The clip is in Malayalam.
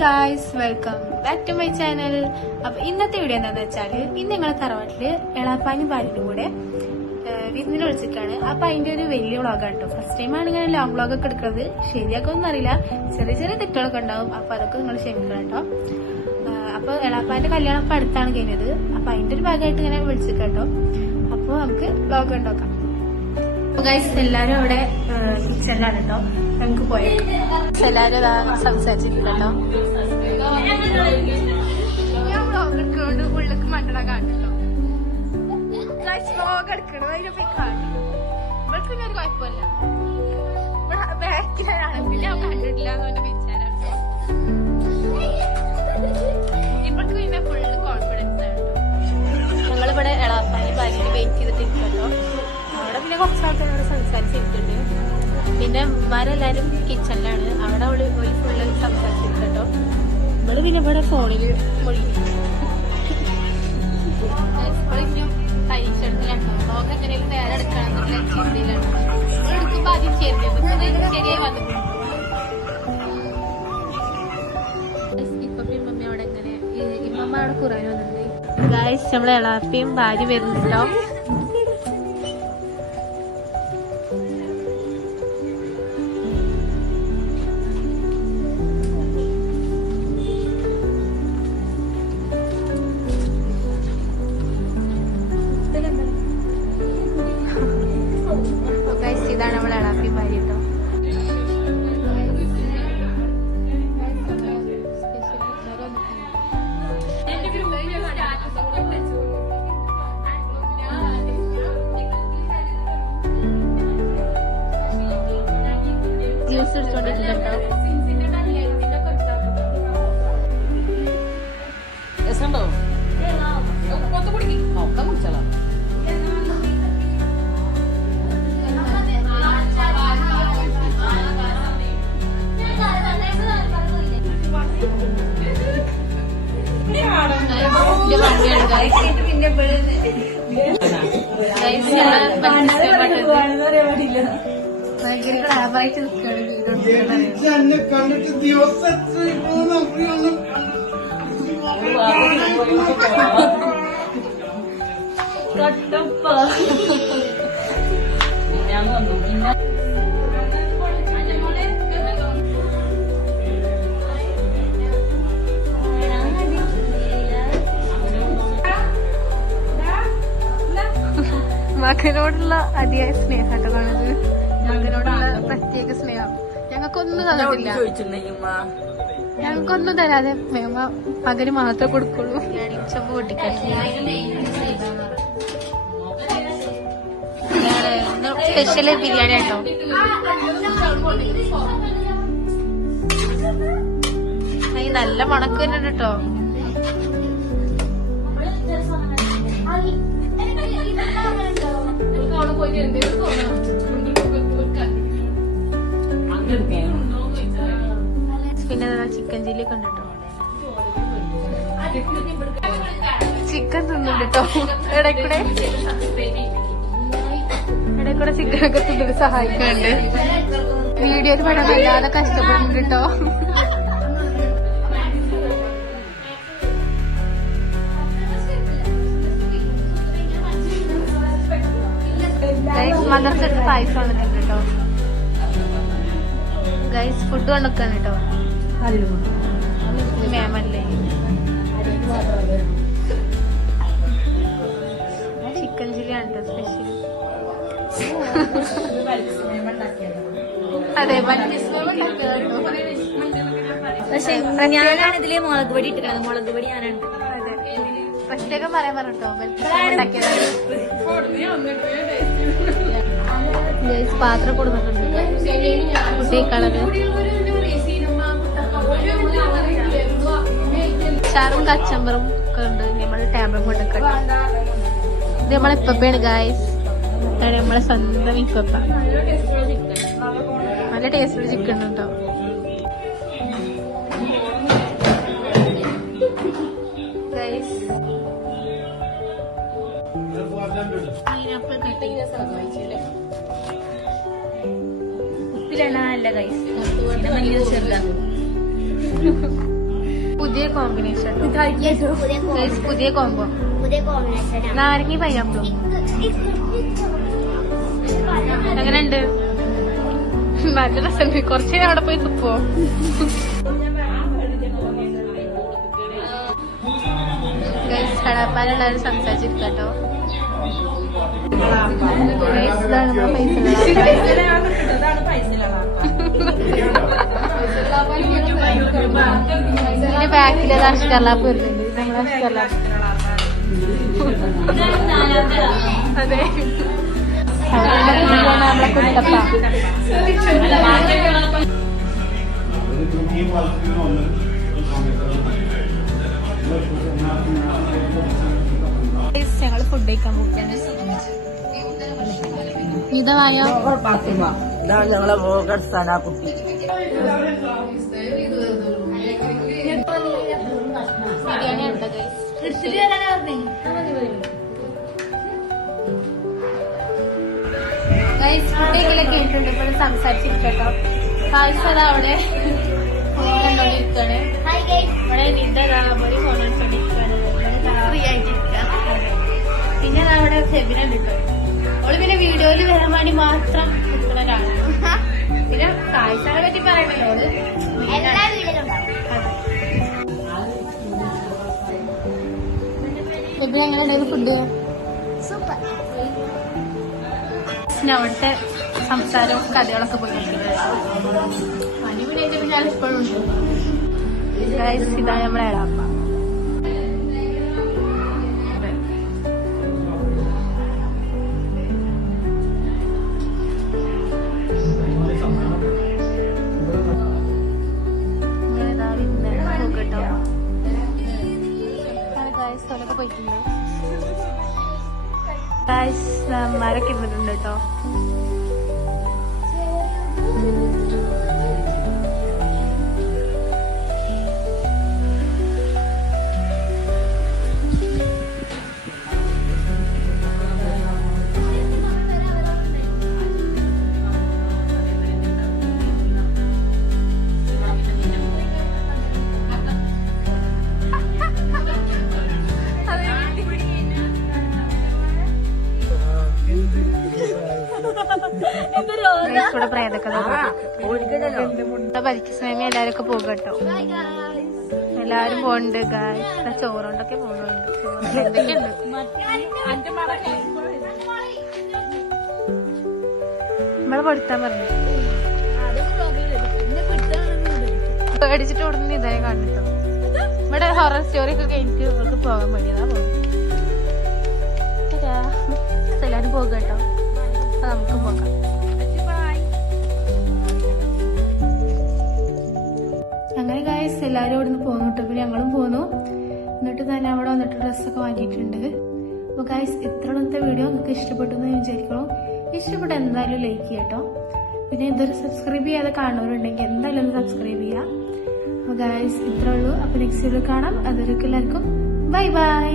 Guys, welcome back to my channel. അപ്പൊ ഇന്നത്തെ വീഡിയോ എന്താണെന്ന് വെച്ചാൽ, ഇന്ന് ഞങ്ങളെ തറവാട്ടില് എളാപ്പാനും ഭാര്യനും കൂടെ വിരുന്നിന് വിളിച്ചിട്ടാണ്. അപ്പൊ അതിന്റെ ഒരു വലിയ വ്ളോഗാണ് കേട്ടോ. ഫസ്റ്റ് ടൈമാണ് ഇങ്ങനെ ലോങ് വ്ളോഗ് ഒക്കെ എടുക്കുന്നത്. ശരിയാക്കൊന്നും അറിയില്ല, ചെറിയ ചെറിയ തെറ്റുകളൊക്കെ ഉണ്ടാവും. അപ്പൊ അതൊക്കെ നിങ്ങൾ ക്ഷമിക്കണം കേട്ടോ. അപ്പൊ എളാപ്പാന്റെ കല്യാണം ഇപ്പൊ അടുത്താണ് കഴിഞ്ഞത്. അപ്പൊ അതിന്റെ ഒരു ഭാഗമായിട്ട് ഇങ്ങനെ വിളിച്ചിട്ട് കേട്ടോ. അപ്പൊ നമുക്ക് വ്ളോഗ് ഉണ്ടാക്കാം. ഗൈസ്, എല്ലാരും അവിടെ കിച്ചണിലാണ് കേട്ടോ. നമുക്ക് പോയി എല്ലാരും സംസാരിച്ചിട്ടുണ്ടോ. ഞാൻ വ്ളോഗ് എടുക്കുന്നോണ്ട് ഉള്ളിലേക്ക് മണ്ടണ കാണിട്ടോ. വ്ളോഗ് എടുക്കണം, അതിനെ പോയി കാണിക്കും. ഇവൾക്ക് പിന്നെ ഒരു കുഴപ്പമില്ല. ഇവിടെ ബാക്കിലാണെങ്കിൽ ഞാൻ കണ്ടിട്ടില്ല എന്നെ വിചാരം. ഇവൾക്ക് പിന്നെ ഫുള്ള് കോൺഫിഡൻസ് ആണ് കേട്ടോ. ഞങ്ങളിവിടെ എളാപ്പാനി ഭാര്യനെ വെയിറ്റ് ചെയ്തിട്ടിരിക്കട്ടോ. അവിടെ പിന്നെ കുറച്ച് ആൾക്കാരോട് സംസാരിച്ചിട്ടുണ്ട്. പിന്നെ ഉമ്മാരെല്ലാരും കിച്ചണിലാണ്. അവിടെ അവള് ഒരു ഫുള്ള് സംസാരിച്ചിട്ടോ. ഇവള് പിന്നെ ഇവിടെ ഫോണില് മൊഴിക്കും. തയ്ച്ചെടുത്തിലാട്ടോ. നോക്ക് എങ്ങനെയും നേരെ എടുക്കണം എന്നുള്ള ചിന്തയിലാണ്. എടുക്കുമ്പോ ആദ്യം ശരിയായി വന്നിട്ടുണ്ട്. ഇപ്പപ്പി ഇമ്മമ്മ അവിടെ എങ്ങനെ ഇമ്മമ്മ അവിടെ ഖുറാൻ വന്നിട്ടുണ്ട്. ഗായ്സ്, നമ്മളെ എളാപ്പയും ഭാര്യ വരുന്നുണ്ടല്ലോ. ഇതാണ് നമ്മളെ എളാപ്പി ഭാര്യ കേട്ടോ. ജ്യൂസ് എടുത്തോണ്ടിട്ടുണ്ടോ. രസമുണ്ടോ? നോക്കാൻ കുടിച്ചാലോ. ഭയങ്കര ക്ലാബായിട്ട് നിൽക്കുകയാണ് കണ്ടിട്ട് ദിവസം മകനോടുള്ള അതിയായ സ്നേഹട്ടോ കാണുന്നത്. മകനോടുള്ള പ്രത്യേക സ്നേഹം. ഞങ്ങൾക്കൊന്നും തന്നിട്ടില്ല. ഞങ്ങൾക്കൊന്നും തരാതെ മേമ പകര് മാത്രമേ കൊടുക്കുള്ളൂ. ചെമ്പ് പൊട്ടിക്കട്ടെ. സ്പെഷ്യല് ബിരിയാണി കേട്ടോ. നല്ല മണക്ക് തന്നെ കേട്ടോ. പിന്നെ ചിക്കൻ ചില്ലി ഒക്കെ ഉണ്ട് കേട്ടോ. ചിക്കൻ തിന്നുണ്ട് കേട്ടോ. ഇടയ്ക്കൂടെ ചിക്കനൊക്കെ തിന്നിട്ട് സഹായിക്കുന്നുണ്ട്. വീഡിയോയിൽ പെടാൻ വല്ലാതെ കഷ്ടപ്പെടുന്നുണ്ട് കേട്ടോ. മദർസ് പായസം വന്നിട്ടുണ്ട് കേട്ടോ. ഗൈസ്, ഫുഡ് കൊണ്ടൊക്കെയാണ് കേട്ടോ. മേമല്ലേ ചിക്കൻ ചില്ലിയാണ് കേട്ടോ സ്പെഷ്യൽ. അതെ, പക്ഷെ ഞാനാണ് ഇതില് മുളക് പൊടി ഇട്ടിട്ടാണ്. മുളക് പൊടി ഞാനാണ്. അതെ, പ്രത്യേകം പറയാൻ പറഞ്ഞോ. പാത്രം കൊടുക്കുന്നുണ്ട് കുട്ടി കളറ്. ചാറും കച്ചമ്പറും ഒക്കെ ഉണ്ട്. നമ്മള് ടേബിളും കൊണ്ടൊക്കെ. ഇത് നമ്മളെ ഇപ്പയാണ് ഗായ്സ്. നമ്മളെ സ്വന്തം ഇപ്പ. നല്ല ടേസ്റ്റുള്ള ചിക്കൻ ഉണ്ടോ. ഗായ്സ്, പൈനാപ്പിൾ കട്ടിങ് ഉപ്പിലെണ്ണ നല്ല ഗൈസ്. ചെറുതാ. പുതിയ കോമ്പിനേഷൻ പുതിയ കോംബോ നാരങ്ങി പൈനാപ്പിളും എങ്ങനെയുണ്ട്? നല്ല രസമുണ്ട്. കുറച്ച് നേരം അവിടെ പോയി തുപ്പോ. കടപ്പാലുള്ളവരും സംസാരിച്ചിരിക്കട്ടോ. ഇതിന്റെ ബാക്കിൽ അഷ്കർലാപ്പ് വരുന്നുണ്ട്. അതെ നമ്മളെ കുട്ടപ്പ. ഞങ്ങള് ഫുഡ് കഴിക്കാൻ പോക്കാണ്. ഇതായോ ഞങ്ങളെ സ്ഥാനാ കുട്ടി ബിരിയാണി ഉണ്ട് ഫുഡേക്കിലൊക്കെ കേട്ടിട്ടുണ്ട്. ഇപ്പോൾ സംസാരിച്ചിരിക്കട്ടോ. കാഴ്ച അവിടെ കണ്ടോണ്ടിരിക്കാണ്. ഇവിടെ നിന്റെ ഫോൺ എടുത്തോണ്ടിരിക്കാണ്. ഫ്രീ ആയിട്ടിരിക്കുക. പിന്നെ അവിടെ ഫെബിന കിട്ടും. അവള് പിന്നെ വീഡിയോയില് വരാൻ വേണ്ടി മാത്രം നിൽക്കുന്ന ഒരാളാണ്. പിന്നെ കാഴ്ചകളെ പറ്റി പറയണല്ലോ അവള് ഫെബിന എങ്ങനെയുണ്ടായിരുന്നു ഫുഡ്? അവിടുത്തെ സംസാരവും കഥകളൊക്കെ പോയി അടിപൊളിയായിട്ട് പിന്നെ ഞാൻ ഇപ്പോഴും ഉണ്ട്. ഇതാ നമ്മളെ ഇളാപ്പ. സ്ഥലമൊക്കെ പോയിട്ടുണ്ട്. മരൊക്കെ ഇരുന്നിട്ടുണ്ട് കേട്ടോ. ഇവിടെ പ്രേതക്കഥ പരിക്കസ്വാമി എല്ലാരും ഒക്കെ പോകും കേട്ടോ. എല്ലാരും പോകണ്ട്. ചോറുകൊണ്ടൊക്കെ പോകുന്നുണ്ട്. എന്തൊക്കെയുണ്ട് നമ്മളെ പഠിത്താൻ പറഞ്ഞു. പേടിച്ചിട്ട് ഉടനെ ഇതായി കണ്ടിട്ടോ. ഇവിടെ ഹൊറർ സ്റ്റോറി ഒക്കെ കഴിഞ്ഞിട്ട് ഇവർക്ക് പോകാൻ പറ്റിയതാ പോകും. എല്ലാരും പോകും കേട്ടോ. അപ്പൊ നമുക്ക് പോകാം. അങ്ങനെ ഗായ്സ് എല്ലാവരും അവിടെ നിന്ന് പോന്നു കേട്ടോ. പിന്നെ ഞങ്ങളും പോന്നു. എന്നിട്ട് തന്നെ അവിടെ വന്നിട്ട് ഡ്രസ്സൊക്കെ വാങ്ങിയിട്ടുണ്ട്. അപ്പോൾ ഗായ്സ് ഇത്രത്തെ വീഡിയോ നിങ്ങൾക്ക് ഇഷ്ടപ്പെട്ടു എന്ന് വിചാരിക്കണം. ഇഷ്ടപ്പെട്ട എന്തായാലും ലൈക്ക് ചെയ്യട്ടോ. പിന്നെ ഇതൊരു സബ്സ്ക്രൈബ് ചെയ്യാതെ കാണുന്നവരുണ്ടെങ്കിൽ എന്തായാലും ഒന്ന് സബ്സ്ക്രൈബ് ചെയ്യുക. അപ്പോൾ ഗായ്സ് ഇത്രേ ഉള്ളൂ. അപ്പോൾ നെക്സ്റ്റ് വീഡിയോ കാണാം. അതൊക്കെ എല്ലാവർക്കും ബൈ ബൈ.